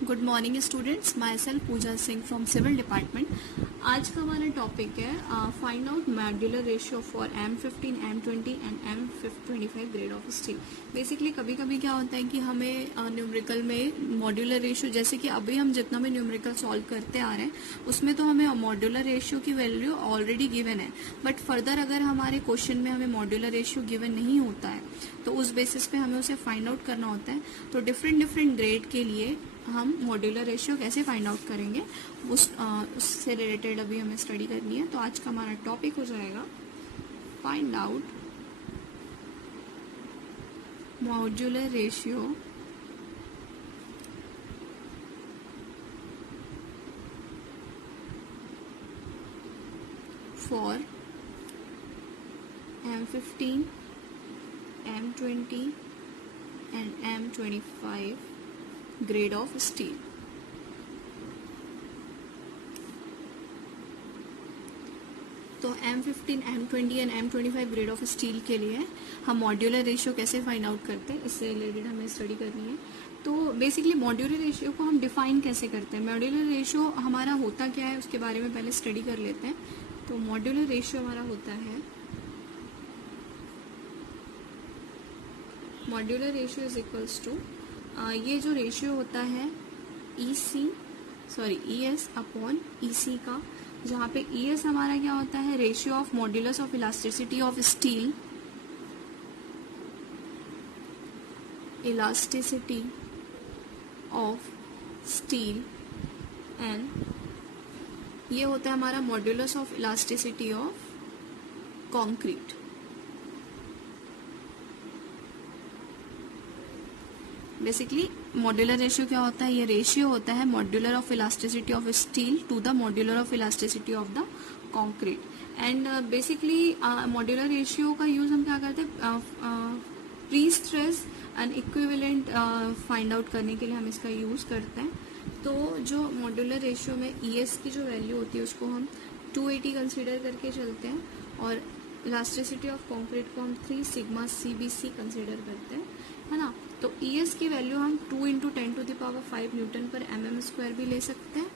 Good morning students, myself Pooja Singh from civil department. आज का हमारा टॉपिक है find out modular ratio for M15, M20 and M25 grade of steel. Basically कभी कभी क्या होता है कि हमें न्यूमेरिकल में मॉड्यूलर रेशियो, जैसे कि अभी हम जितना भी न्यूमेरिकल सॉल्व करते आ रहे हैं उसमें तो हमें मॉड्यूलर रेशियो की वैल्यू ऑलरेडी गिवन है, बट फर्दर अगर हमारे क्वेश्चन में हमें मॉड्यूलर रेशियो गिवन नहीं होता है तो उस बेसिस पे हमें उसे फाइंड आउट करना होता है। तो डिफरेंट ग्रेड के लिए हम मॉड्यूलर रेशियो कैसे फाइंड आउट करेंगे उससे रिलेटेड अभी हमें स्टडी करनी है। तो आज का हमारा टॉपिक हो जाएगा find out modular ratio for M15, M20 and M25 grade of steel. तो M15, M20 and M25 grade of steel के लिए हम मॉड्यूलर रेशियो कैसे फाइंड आउट करते हैं, इससे रिलेटेड हमें स्टडी करनी है। तो बेसिकली मॉड्यूलर रेशियो को हम डिफाइन कैसे करते हैं, मॉड्यूलर रेशियो हमारा होता क्या है उसके बारे में पहले स्टडी कर लेते हैं। तो मॉड्यूलर रेशियो हमारा होता है, modular ratio is equals to, ये जो रेशियो होता है ES अपॉन EC का, जहाँ पे ES हमारा क्या होता है, ratio of modulus of elasticity of steel, elasticity of steel, and ये होता है हमारा modulus of elasticity of concrete. Basically modular ratio क्या होता है, ये रेशियो होता है modular of elasticity of steel to the modular of elasticity of the concrete. And basically modular ratio का यूज हम क्या करते हैं, pre stress and equivalent find out करने के लिए हम इसका यूज करते हैं। तो जो मॉड्यूलर रेशियो में ES की जो वैल्यू होती है उसको हम 280 कंसिडर करके चलते हैं, और इलास्टिसिटी ऑफ कंक्रीट को हम 3 सिग्मा CBC कंसिडर करते हैं, है ना। तो ES की वैल्यू हम 2 × 10⁵ न्यूटन पर mm² भी ले सकते हैं।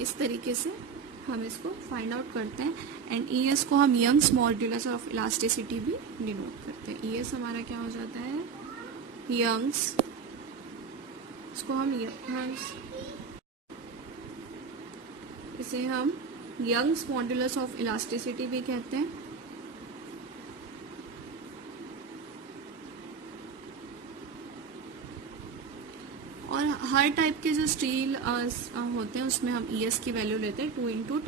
इस तरीके से हम इसको फाइंड आउट करते हैं। एंड ES को हम यंग्स मॉड्यूलस ऑफ इलास्टिसिटी भी डिनोट करते हैं। ES हमारा क्या हो जाता है, यंग्स, इसको हम इसे हम यंग्स मॉड्यूलस ऑफ इलास्टिसिटी भी कहते हैं। और हर टाइप के जो स्टील होते हैं उसमें हम ES की वैल्यू लेते हैं 2 ×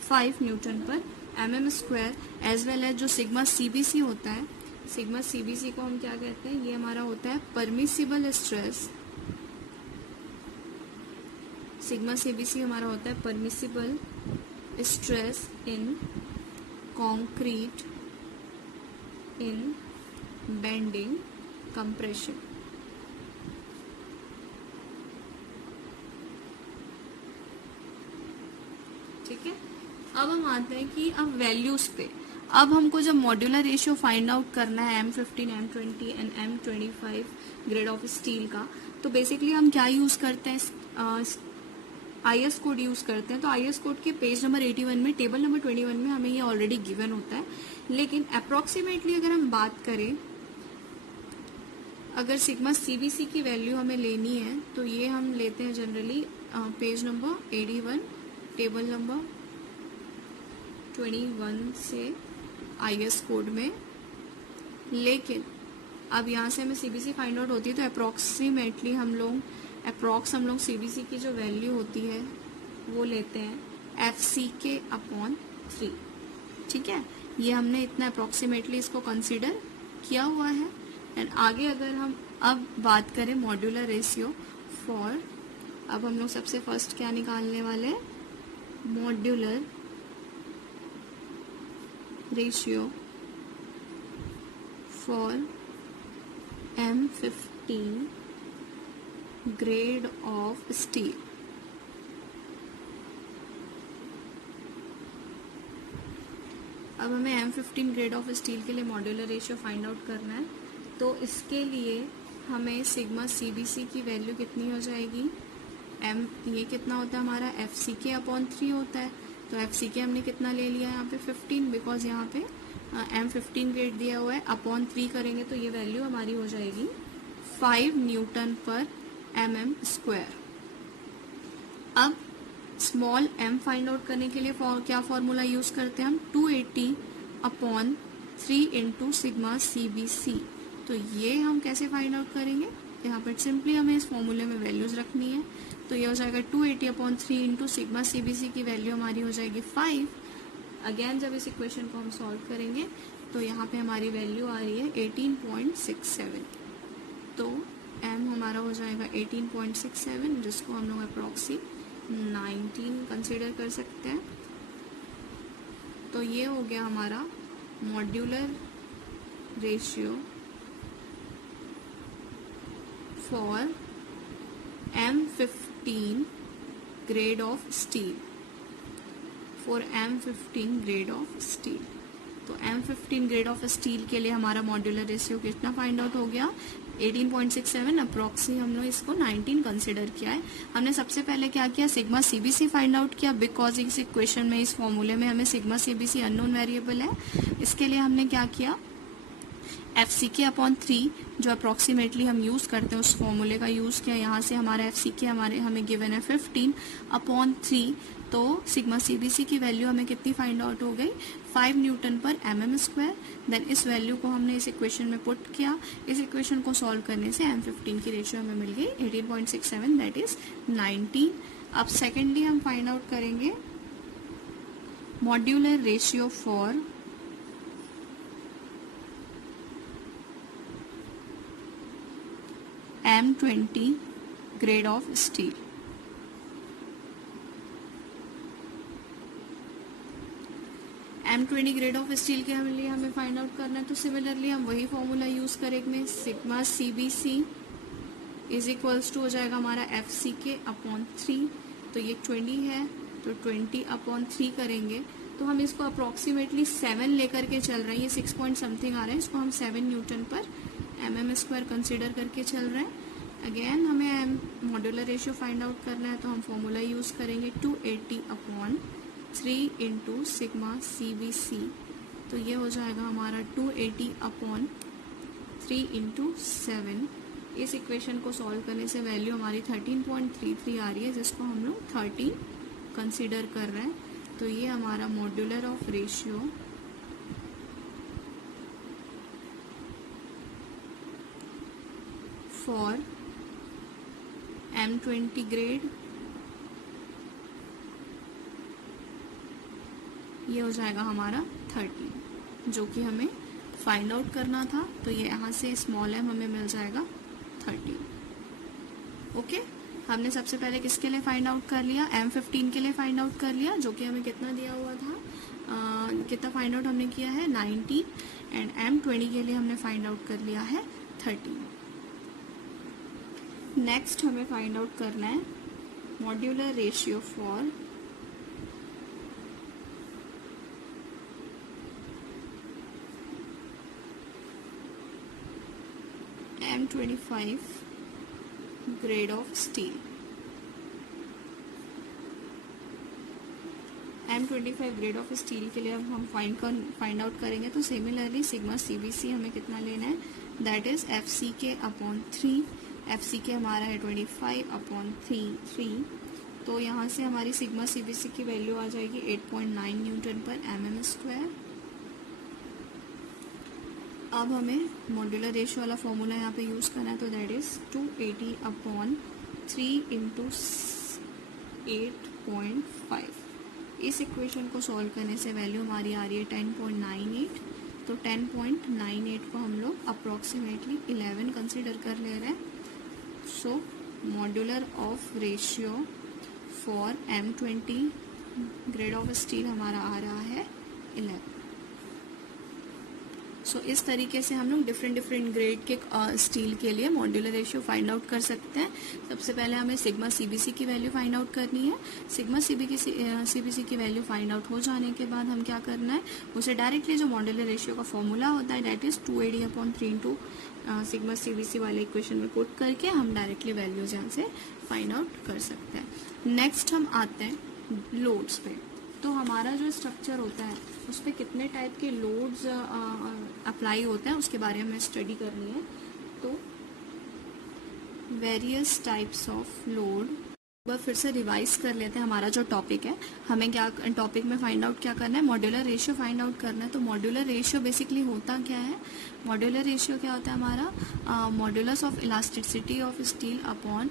10⁵ न्यूटन पर mm², एज वेल एज जो सिग्मा CBC होता है, सिग्मा CBC को हम क्या कहते हैं, ये हमारा होता है परमिसिबल स्ट्रेस। सिग्मा CBC हमारा होता है permissible stress in concrete in bending compression. ठीक है, अब हम आते हैं कि अब वैल्यूज पे, अब हमको जब मॉड्यूलर रेशियो फाइंड आउट करना है M15, M20 and M25 grade of steel का, तो बेसिकली हम क्या यूज करते हैं, IS कोड यूज करते हैं। तो IS कोड के पेज नंबर 81 में, टेबल नंबर 21 में हमें ये ऑलरेडी गिवन होता है, लेकिन अप्रोक्सीमेटली अगर हम बात करें, अगर सिग्मा CBC की वैल्यू हमें लेनी है तो ये हम लेते हैं generally page number 81, table number 21 से IS कोड में। लेकिन अब यहाँ से हमें CBC फाइंड आउट होती है, तो अप्रोक्सीमेटली हम लोग CBC की जो वैल्यू होती है वो लेते हैं FCK/3। ठीक है, ये हमने इतना अप्रोक्सीमेटली इसको कंसीडर किया हुआ है। एंड आगे अगर हम अब बात करें मॉड्यूलर रेशियो फॉर, अब हम लोग सबसे फर्स्ट क्या निकालने वाले हैं, modular ratio for M15 grade of steel. अब हमें M15 ग्रेड ऑफ स्टील के लिए मॉड्यूलर रेशियो फाइंड आउट करना है। तो इसके लिए हमें सिग्मा CBC की वैल्यू कितनी हो जाएगी, M ये कितना होता है हमारा FCK/3 होता है। तो FCK हमने कितना ले लिया है यहाँ पे 15, बिकॉज यहाँ पे M15 ग्रेड दिया हुआ है, अपॉन 3 करेंगे तो ये वैल्यू हमारी हो जाएगी 5 न्यूटन पर mm²। अब स्मॉल m फाइंड आउट करने के लिए क्या फॉर्मूला यूज करते हैं हम, 280/3 इंटू सिग्मा CBC। तो ये हम कैसे फाइंड आउट करेंगे, यहाँ पर सिंपली हमें इस फॉर्मूले में वैल्यूज रखनी है। तो ये हो जाएगा 280/3 इंटू सिग्मा CBC की वैल्यू हमारी हो जाएगी 5। अगेन जब इस इक्वेशन को हम सॉल्व करेंगे तो यहाँ पे हमारी वैल्यू आ रही है 18.67। तो m हमारा हो जाएगा 18.67, जिसको हम लोग अप्रॉक्सी 19 कंसीडर कर सकते हैं। तो ये हो गया हमारा modular ratio for M15 grade of steel, for M15 grade of steel. तो M15 ग्रेड ऑफ स्टील के लिए हमारा मॉड्यूलर रेशियो कितना फाइंड आउट हो गया, 18.67। अप्रॉक्सी हम लोग इसको 19 कंसिडर किया है। हमने सबसे पहले क्या किया, सिग्मा CBC फाइंड आउट किया, बिकॉज इस इक्वेशन में, इस फॉर्मूले में हमें सिग्मा CBC अननोन वेरिएबल है। इसके लिए हमने क्या किया, FCK/3 जो अप्रॉक्सीमेटली हम यूज करते हैं उस फॉर्मूले का यूज किया। यहाँ से हमारा FCK हमें गिवन है 15/3। तो सिग्मा CBC की वैल्यू हमें कितनी फाइंड आउट हो गई, 5 न्यूटन पर mm²। देन इस वैल्यू को हमने इस इक्वेशन में पुट किया। इस इक्वेशन को सॉल्व करने से M15 की रेशियो हमें मिल गई 18.67, दैट इज 19। अब सेकेंडली हम फाइंड आउट करेंगे modular ratio for M20 grade of steel. M20 grade of steel के लिए हमें फाइंड आउट करना है। तो सिमिलरली हम वही फॉर्मूला यूज करेंगे, sigma CBC is equals to हो जाएगा हमारा FCK/3। तो ये 20 है, तो 20/3 करेंगे तो हम इसको अप्रोक्सीमेटली 7 लेकर के चल रहे हैं। ये 6 पॉइंट समथिंग आ रहा है, इसको हम 7 न्यूटन पर mm² कंसिडर करके चल रहे हैं। अगेन हमें मॉड्यूलर रेशियो फाइंड आउट करना है, तो हम फॉर्मूला यूज करेंगे 280/3 इंटू सिग्मा CBC। तो ये हो जाएगा हमारा 280/3 इंटू 7। इस इक्वेशन को सॉल्व करने से वैल्यू हमारी 13.33 आ रही है, जिसको हम लोग 13 कंसिडर कर रहे हैं। तो ये हमारा modular of ratio for M20 grade, ये हो जाएगा हमारा 30, जो कि हमें फाइंड आउट करना था। तो ये यहाँ से स्मॉल m हमें मिल जाएगा 30। ओके, हमने सबसे पहले किसके लिए फाइंड आउट कर लिया, M15 के लिए फाइंड आउट कर लिया, जो कि हमें कितना दिया हुआ था, कितना फाइंड आउट हमने किया है 19। एंड M20 के लिए हमने फाइंड आउट कर लिया है 30। नेक्स्ट हमें फाइंड आउट करना है modular ratio for M25 grade of steel. M25 grade of steel के लिए अब हम फाइंड आउट करेंगे। तो सिमिलरली सिग्मा CBC हमें कितना लेना है, दैट इज FCK/3। FCK हमारा है 25/3। तो यहाँ से हमारी सिग्मा CBC की वैल्यू आ जाएगी 8.9 न्यूटन पर mm²। अब हमें मॉड्यूलर रेशियो वाला फॉर्मूला यहाँ पे यूज करना है, तो दैट इज 280/3 इंटू 8.5। इस इक्वेशन को सॉल्व करने से वैल्यू हमारी आ रही है 10.98। तो 10.98 को हम लोग अप्रोक्सीमेटली 11 कंसिडर कर ले रहे हैं। So modular of ratio for M20 grade of steel हमारा आ रहा है 11। सो इस तरीके से हम लोग डिफरेंट डिफरेंट ग्रेड के स्टील के लिए मॉड्यूलर रेशियो फाइंड आउट कर सकते हैं। सबसे पहले हमें सिग्मा सीबीसी की वैल्यू फाइंड आउट करनी है। सिग्मा सीबीसी की वैल्यू फाइंड आउट हो जाने के बाद हम क्या करना है, उसे डायरेक्टली जो मॉड्यूलर रेशियो का फॉर्मूला होता है that is 2AD/3 into sigma CBC वाले इक्वेशन में पुट करके हम डायरेक्टली वैल्यूज यहाँ से फाइंड आउट कर सकते हैं। नेक्स्ट हम आते हैं लोड्स पे। तो हमारा जो स्ट्रक्चर होता है उस पर कितने टाइप के लोड्स अप्लाई होते हैं उसके बारे में स्टडी करनी है। तो वेरियस टाइप्स ऑफ लोड, एक बार फिर से रिवाइज कर लेते हैं हमारा जो टॉपिक है। हमें क्या टॉपिक में फाइंड आउट क्या करना है, मॉड्यूलर रेशियो फाइंड आउट करना है। तो मॉड्यूलर रेशियो बेसिकली होता क्या है, मॉड्यूलर रेशियो क्या होता है हमारा, modulus of elasticity of steel upon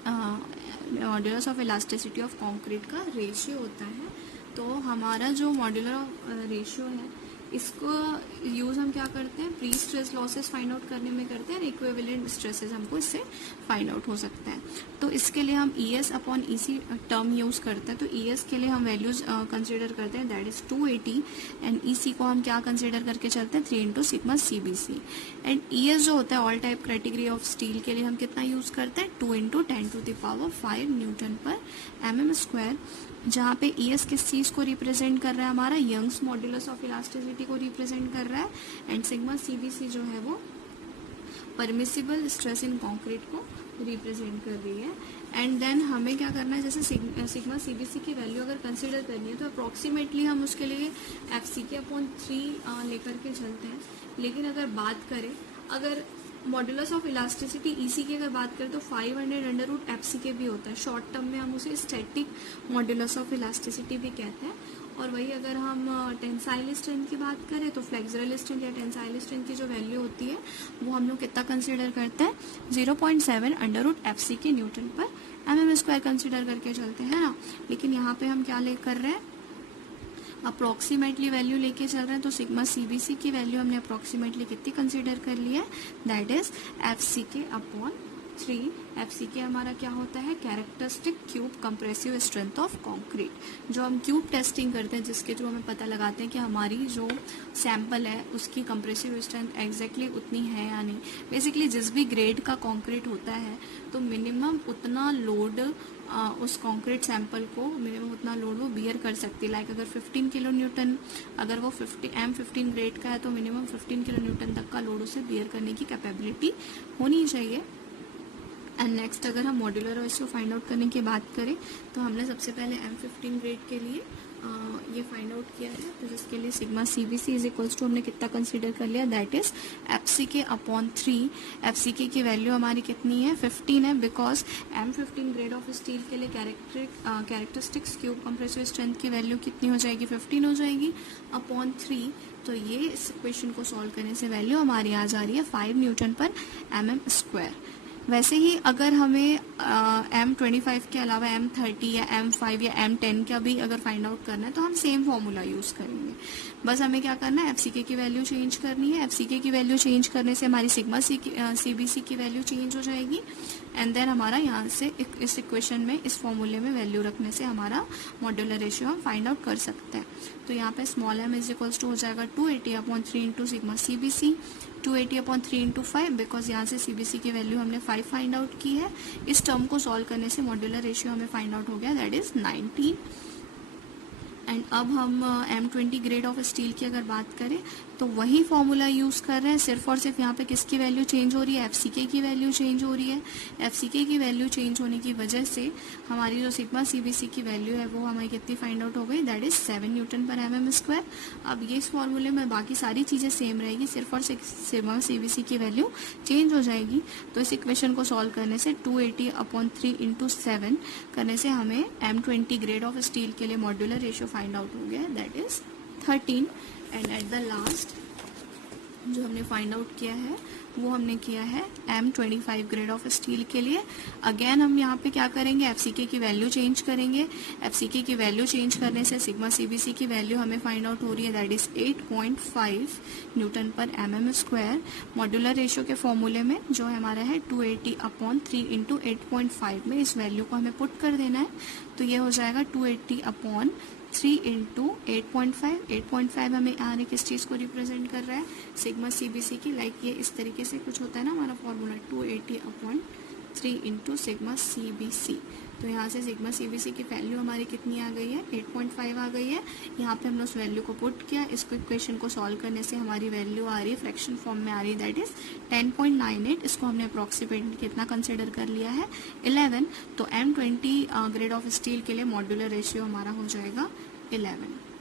modulus of elasticity of concrete का रेशियो होता है। तो हमारा जो मॉड्यूलर रेशियो है इसको यूज हम क्या करते हैं, pre stress losses find out करने में करते हैं, इक्विवेलेंट स्ट्रेसेस हमको इससे फाइंड आउट हो सकता है। तो इसके लिए हम ES/EC टर्म यूज करते हैं। तो ES के लिए हम वैल्यूज कंसीडर करते हैं दैट इज 280 एंड EC को हम क्या कंसीडर करके चलते हैं 3 into sigma CBC। And ES जो होता है all type category of steel के लिए हम कितना यूज करते हैं 2 इंटू 10⁵ न्यूटन पर mm², जहाँ पे ES किस चीज को रिप्रेजेंट कर रहा है, हमारा यंग्स मॉड्यूलस ऑफ इलास्टिसिटी को रिप्रेजेंट कर रहा है। एंड सिग्मा CBC जो है वो परमिसिबल स्ट्रेस इन कंक्रीट को रिप्रेजेंट कर रही है। एंड देन हमें क्या करना है, जैसे सिग्मा CBC की वैल्यू अगर कंसीडर करनी है तो अप्रोक्सीमेटली हम उसके लिए FCK/3 लेकर के चलते हैं। लेकिन अगर बात करें, अगर मॉड्यूलस ऑफ इलास्टिसिटी EC की अगर बात करें तो 500√FCK भी होता है। शॉर्ट टर्म में हम उसे स्टैटिक मॉड्यूलस ऑफ इलास्टिसिटी भी कहते हैं। और वही अगर हम टेंसाइल स्ट्रेंथ की बात करें तो फ्लेक्सुरल स्ट्रेंथ या टेंसाइल स्ट्रेंथ की जो वैल्यू होती है वो हम लोग कितना कंसीडर करते हैं 0.7 √ न्यूटन पर mm² कंसीडर करके चलते हैं ना। लेकिन यहाँ पे हम क्या कर रहे हैं, अप्रोक्सीमेटली वैल्यू लेके चल रहे हैं। तो सिग्मा CBC की वैल्यू हमने अप्रोक्सीमेटली कितनी कंसीडर कर ली है, दैट इज FCK/3। FCK हमारा क्या होता है, characteristic cube compressive strength of concrete. जो हम क्यूब टेस्टिंग करते हैं जिसके थ्रू हमें पता लगाते हैं कि हमारी जो सैंपल है उसकी कंप्रेसिव स्ट्रेंथ एग्जैक्टली उतनी है या नहीं। बेसिकली जिस भी ग्रेड का कंक्रीट होता है तो मिनिमम उतना लोड उस कंक्रीट सैंपल को मिनिमम उतना लोड वो बियर कर सकती है। लाइक अगर 15 किलो न्यूटन, अगर वो M15 ग्रेड का है तो मिनिमम 15 किलो न्यूटन तक का लोड उसे बियर करने की कैपेबिलिटी होनी चाहिए। एंड नेक्स्ट अगर हम मॉड्यूलर रेशियो फाइंड आउट करने की बात करें तो हमने सबसे पहले M15 ग्रेड के लिए ये फाइंड आउट किया है। तो जिसके लिए sigma CBC is equals to हमने कितना कंसीडर कर लिया, दैट इज FCK/3। FCK की वैल्यू हमारी कितनी है 15 है, because M15 grade of steel के लिए कैरेक्टरिस्टिक्स क्यूब कंप्रेसिव स्ट्रेंथ की वैल्यू कितनी हो जाएगी 15 हो जाएगी अपॉन 3। तो ये इस इक्वेशन को सॉल्व करने से वैल्यू हमारी आ जा रही है 5 न्यूटन पर mm²। वैसे ही अगर हमें M25 के अलावा M30 या M5 या M10 का भी अगर फाइंड आउट करना है तो हम सेम फॉर्मूला यूज करेंगे। बस हमें क्या करना है, FCK की वैल्यू चेंज करनी है। FCK की वैल्यू चेंज करने से हमारी सिग्मा CBC की वैल्यू चेंज हो जाएगी। एंड देन हमारा यहाँ से इस इक्वेशन में इस फॉर्मूले में वैल्यू रखने से हमारा मॉड्यूलर रेशियो हम फाइंड आउट कर सकते हैं। तो यहाँ पे small m is equals to हो जाएगा 280/3 into sigma CBC, 280/3 into 5, because यहाँ से CBC की वैल्यू हमने 5 फाइंड आउट की है। इस टर्म को सॉल्व करने से मॉड्यूलर रेशियो हमें फाइंड आउट हो गया दैट इज 19। एंड अब हम M20 ग्रेड ऑफ स्टील की अगर बात करें तो वही फॉर्मूला यूज कर रहे हैं, सिर्फ और सिर्फ यहाँ पे किसकी वैल्यू चेंज हो रही है, FCK की वैल्यू चेंज हो रही है। FCK की वैल्यू चेंज होने की वजह से हमारी जो सिग्मा CBC की वैल्यू है वो हमारी कितनी फाइंड आउट हो गई, दैट इज 7 न्यूटन पर mm²। अब ये इस फॉर्मूले में बाकी सारी चीजें सेम रहेगी, सिर्फ और सिर्फ सिग्मा CBC की वैल्यू चेंज हो जाएगी। तो इस इक्वेशन को सॉल्व करने से 280/3 इंटू 7 करने से हमें M20 ग्रेड ऑफ स्टील के लिए मॉड्यूलर रेशियो फाइंड आउट हो गया that is 13। And at the last जो हमने फाइंड आउट किया है वो हमने किया है M25 ग्रेड ऑफ स्टील के लिए। अगेन हम यहाँ पे क्या करेंगे, FCK की वैल्यू चेंज करेंगे। FCK की वैल्यू चेंज करने से सिग्मा CBC की वैल्यू हमें फाइंड आउट हो रही है दैट इज 8.5 न्यूटन पर mm²। मॉड्यूलर रेशियो के फॉर्मूले में जो हमारा है 280/3 इंटू 8.5 में इस वैल्यू को हमें पुट कर देना है। तो ये हो जाएगा 280/3 3 इंटू 8.5, 8.5 हमें आर किस चीज़ को रिप्रेजेंट कर रहा है, सिग्मा CBC की। लाइक ये इस तरीके से कुछ होता है ना हमारा फॉर्मूला, 280/3 इंटू सिग्मा CBC। तो यहाँ से सिग्मा CBC की वैल्यू हमारी कितनी आ गई है, 8.5 आ गई है। यहाँ पे हमने उस वैल्यू को पुट किया, इसको इक्वेशन को सॉल्व करने से हमारी वैल्यू आ रही है, फ्रैक्शन फॉर्म में आ रही है, दैट इज 10.98। इसको हमने अप्रॉक्सीमेट कितना कंसिडर कर लिया है, 11। तो M20 ग्रेड ऑफ स्टील के लिए मॉड्यूलर रेशियो हमारा हो जाएगा 11।